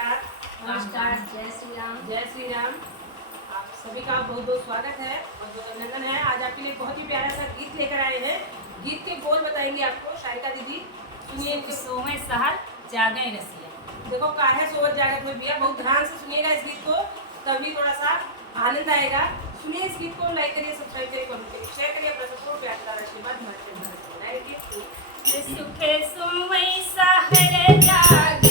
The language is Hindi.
नमस्कार। नमस्कार। जय श्री राम। जय श्री राम। आप सभी का बहुत बहुत स्वागत है, बहुत बहुत अभिनंदन है। आज आपके लिए बहुत ही प्यारा सा गीत लेकर आए हैं। गीत के बोल बताएंगे आपको शारिका दीदी। सुनिए इनके। सोमे सहर जागे रसिया। देखो काहे सोवत जागत में भैया, बहुत ध्यान से सुनिएगा इस गीत को, तभी थोड़ा सा आनंद आएगा। सुनिए इस गीत को, लाइक करिए, सब्सक्राइब करिए, कमेंट करिए, शेयर करिए, अपना सबको प्यार का आशीर्वाद हमारे चैनल पर बनाइए। सुखे सुमई सहर जागे